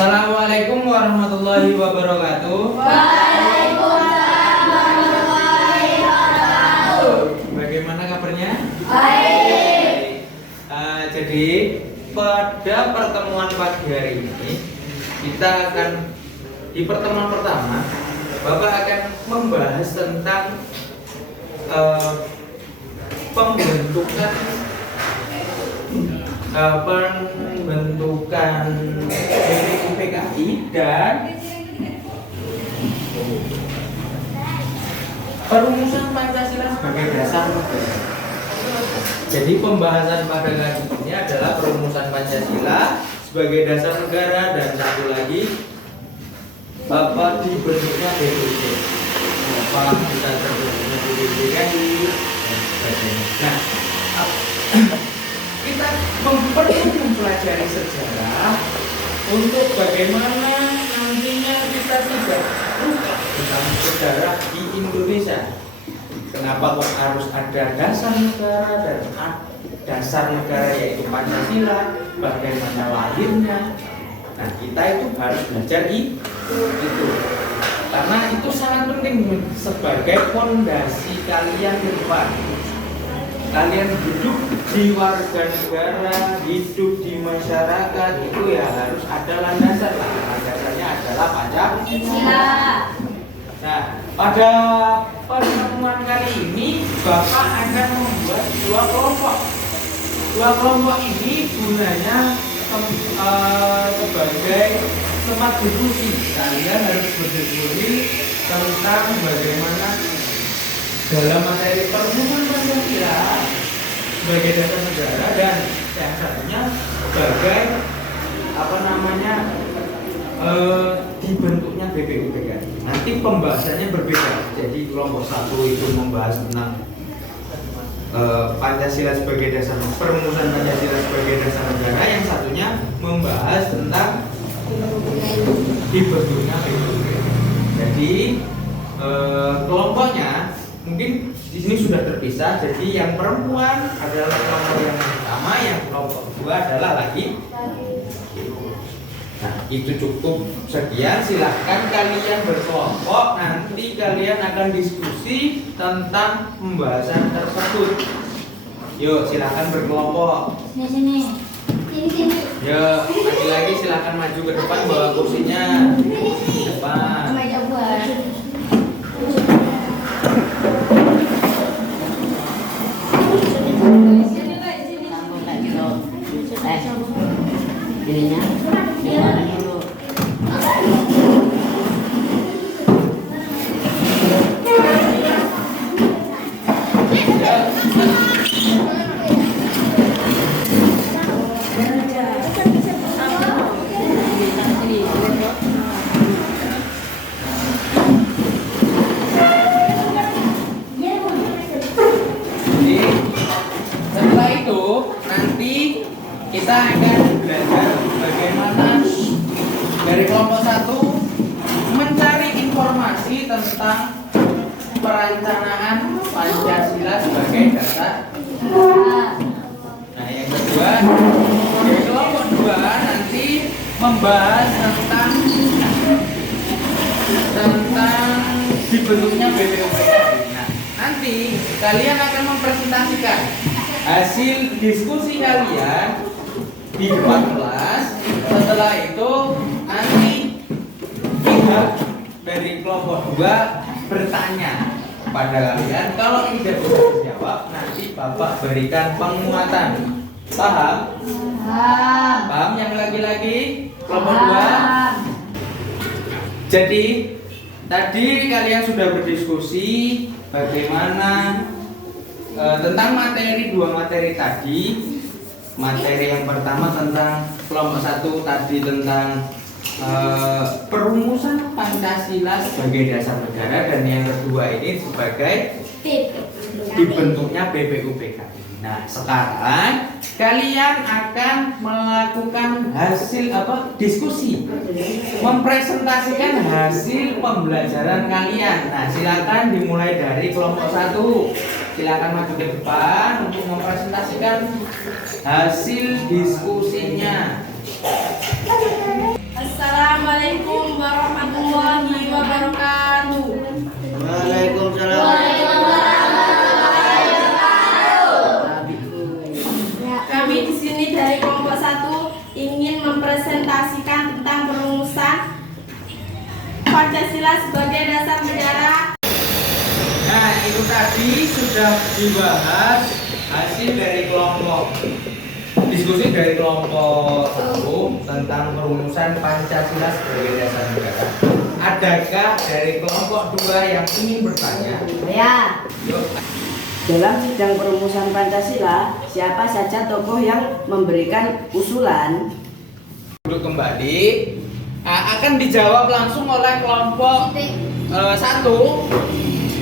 Assalamualaikum warahmatullahi wabarakatuh. Waalaikumsalam warahmatullahi wabarakatuh. Bagaimana kabarnya? Baik. Jadi pada pertemuan pagi hari ini kita akan di pertemuan pertama Bapak akan membahas tentang pembentukan BPUPKI dan perumusan Pancasila sebagai dasar negara. Jadi pembahasan pada kali ini adalah perumusan Pancasila sebagai dasar negara dan satu lagi dibentuknya BPUP. Kenapa kita terbentuknya BPUPKI dan sebagainya. Nah, kita perlu mempelajari sejarah untuk bagaimana nantinya kita tidak lupa tentang sejarah di Indonesia. Kenapa kok harus ada dasar negara dan dasar negara yaitu Pancasila, bagaimana lahirnya. Nah, kita itu harus belajar itu. Karena itu sangat penting sebagai fondasi kalian ke depan. Kalian hidup di warga negara, hidup di masyarakat itu ya harus ada landasan. Landasannya adalah Pancasila. Nah, pada pertemuan kali ini Bapak akan membuat dua kelompok. Dua kelompok ini gunanya sebagai tempat diskusi. Kalian harus berdiskusi tentang bagaimana dalam materi perumusan Pancasila sebagai dasar negara dan yang satunya sebagai dibentuknya BPUPKI. Nanti pembahasannya berbeda. Jadi kelompok satu itu membahas tentang Pancasila sebagai dasar perumusan Pancasila sebagai dasar negara, yang satunya membahas tentang dibentuknya BPUPKI. Jadi kelompoknya mungkin di sini sudah terpisah. Jadi yang perempuan adalah kelompok yang pertama, yang kelompok kedua adalah laki. Nah, itu cukup sekian. Silahkan kalian berkelompok. Nanti kalian akan diskusi tentang pembahasan tersebut. Yuk, silahkan berkelompok. Sini. Yuk, lagi-lagi silahkan maju ke depan, bawa kursinya depan. Meja buat. Ininya dimana dulu? Jadi setelah itu nanti kita akan belajar bagaimana dari kelompok satu mencari informasi tentang perencanaan Pancasila sebagai dasar. Nah, yang kedua dari kelompok dua nanti membahas tentang dibentuknya BPUPKI. Nah, nanti kalian akan mempresentasikan hasil diskusi kalian di depan kelas. Setelah itu nanti pihak dari kelompok 2 bertanya kepada kalian. Kalau tidak bisa dijawab, nanti Bapak berikan penguatan. Paham? Paham yang laki-laki kelompok 2? Jadi tadi kalian sudah berdiskusi bagaimana tentang dua materi tadi. Materi yang pertama tentang kelompok 1 tadi tentang perumusan Pancasila sebagai dasar negara, dan yang kedua ini sebagai dibentuknya BPUPKI. Nah, sekarang kalian akan melakukan hasil diskusi, mempresentasikan hasil pembelajaran kalian. Nah, silakan dimulai dari kelompok 1. Silakan maju ke depan untuk mempresentasikan hasil diskusinya. Assalamualaikum warahmatullahi wabarakatuh. Waalaikumsalam. Kami di sini dari kelompok 1 ingin mempresentasikan tentang perumusan Pancasila sebagai dasar negara. Nah, itu tadi sudah dibahas hasil dari kelompok diskusi dari kelompok 1 tentang perumusan Pancasila sebagai dasar negara. Adakah dari kelompok 2 yang ingin bertanya? Ya. Yuk. Dalam sidang perumusan Pancasila, siapa saja tokoh yang memberikan usulan? Duduk kembali. Akan dijawab langsung oleh kelompok 1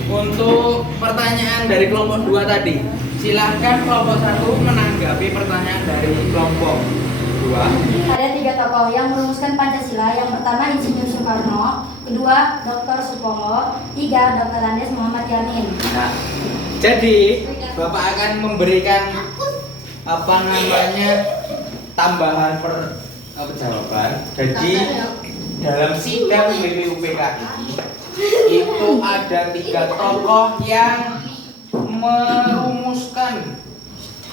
untuk pertanyaan dari kelompok 2 tadi. Silahkan kelompok 1 menanggapi pertanyaan dari kelompok 2. Ada 3 tokoh yang merumuskan Pancasila. Yang pertama Insinyur Soekarno, kedua Dr. Supomo, 3 Dr. Andes Muhammad Yamin. Nah, jadi Bapak akan memberikan tambahan jawaban. Jadi dalam sidang BPUPKI itu ada 3 tokoh yang merumuskan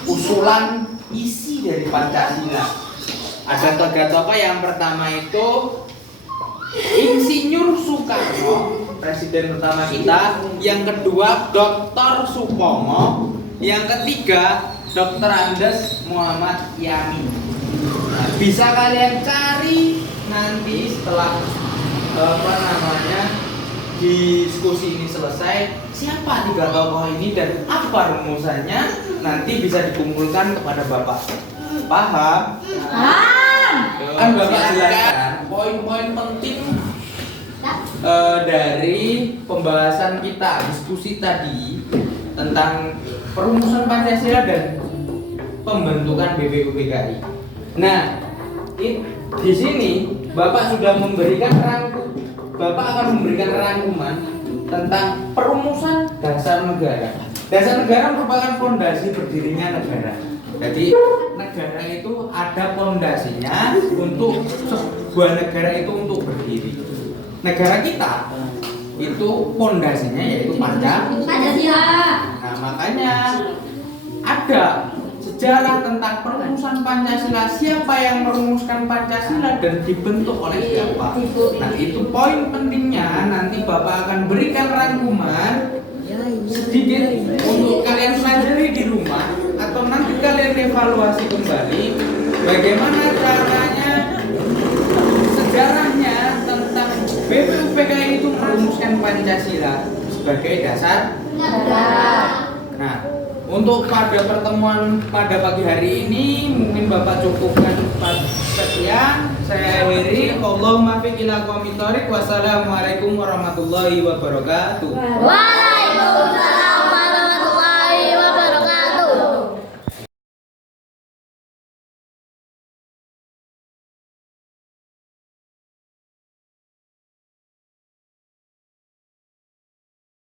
usulan isi dari Pancasila. Ada 3 tokoh. Yang pertama itu Insinyur Soekarno, presiden pertama kita. Yang kedua Dr. Supomo. Yang ketiga Dr. Andes Muhammad Yamin. Nah, bisa kalian cari nanti setelah diskusi ini selesai, siapa 3 tokoh ini dan apa rumusannya, nanti bisa dikumpulkan kepada Bapak. Paham? Kan Bapak jelaskan poin-poin penting dari pembahasan kita, diskusi tadi tentang perumusan Pancasila dan pembentukan BPUPKI. Nah, di sini Bapak sudah memberikan Bapak akan memberikan rangkuman tentang perumusan dasar negara. Dasar negara merupakan fondasi berdirinya negara. Jadi negara itu ada fondasinya untuk sebuah negara itu untuk berdiri. Negara kita itu fondasinya yaitu Pancasila. Nah, makanya ada sejarah tentang perumusan Pancasila, siapa yang merumuskan Pancasila dan dibentuk oleh siapa. Nah, itu poin pentingnya. Nanti Bapak akan berikan rangkuman sedikit untuk kalian pelajari di rumah, atau nanti kalian evaluasi kembali bagaimana caranya, sejarahnya tentang BPUPKI itu merumuskan Pancasila sebagai dasar Negara. Nah, untuk pada pertemuan pada pagi hari ini mungkin Bapak cukupkan sekian. Saya akhiri. Allahumma fiqh ila qawmi thoriq. Wassalamualaikum warahmatullahi wabarakatuh. Waalaikumsalam.